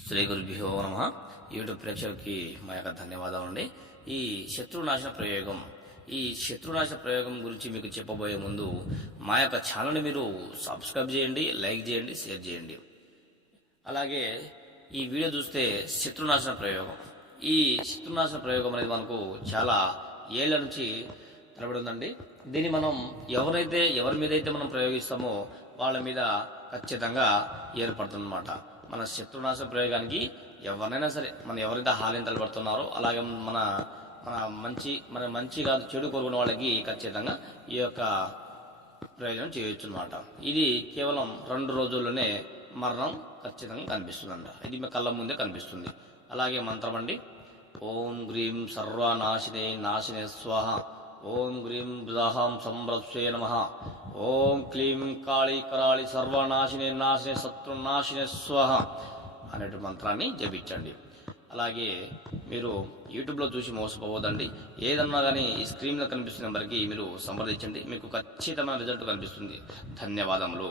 శ్రీ గురుభ్యో నమ. యూట్యూబ్ ప్రేక్షకులకి మా యొక్క ధన్యవాదాలు అండి. ఈ శత్రునాశన ప్రయోగం గురించి మీకు చెప్పబోయే ముందు మా యొక్క ఛానల్ని మీరు సబ్స్క్రైబ్ చేయండి, లైక్ చేయండి, షేర్ చేయండి. అలాగే ఈ వీడియో చూస్తే శత్రునాశన ప్రయోగం అనేది మనకు చాలా ఏళ్ల నుంచి తరబడి ఉందండి. దీన్ని మనం ఎవరి మీద అయితే మనం ప్రయోగిస్తామో వాళ్ళ మీద ఖచ్చితంగా ఏర్పడుతుందన్నమాట. మన శత్రునాశన ప్రయోగానికి ఎవరినైనా సరే, మనం ఎవరైతే హాని తలపడుతున్నారో అలాగే మన మంచి కాదు చెడు కోరుకున్న వాళ్ళకి ఖచ్చితంగా ఈ యొక్క ప్రయోజనం చేయొచ్చు అనమాట. ఇది కేవలం 2 రోజుల్లోనే మరణం ఖచ్చితంగా కనిపిస్తుందంట. ఇది మీ కళ్ళ ముందే కనిపిస్తుంది. అలాగే మంత్రం అండి, ఓం గ్రీం సర్వనాశినే నాశినే స్వాహ, ఓం గ్రీం బృదహాం సంరక్షే నమః, ఓం క్లీం కాళీ కరాళి సర్వనాశినే నాశినే శత్రునాశినే స్వాహ అనేటు మంత్రాన్ని జపించండి. అలాగే మీరు యూట్యూబ్లో చూసి మోసపోవద్దండి. ఏదన్నా కానీ ఈ స్క్రీన్లో కనిపిస్తున్న నెంబర్కి మీరు సంప్రదించండి. మీకు ఖచ్చితమైన రిజల్ట్ కనిపిస్తుంది. ధన్యవాదములు.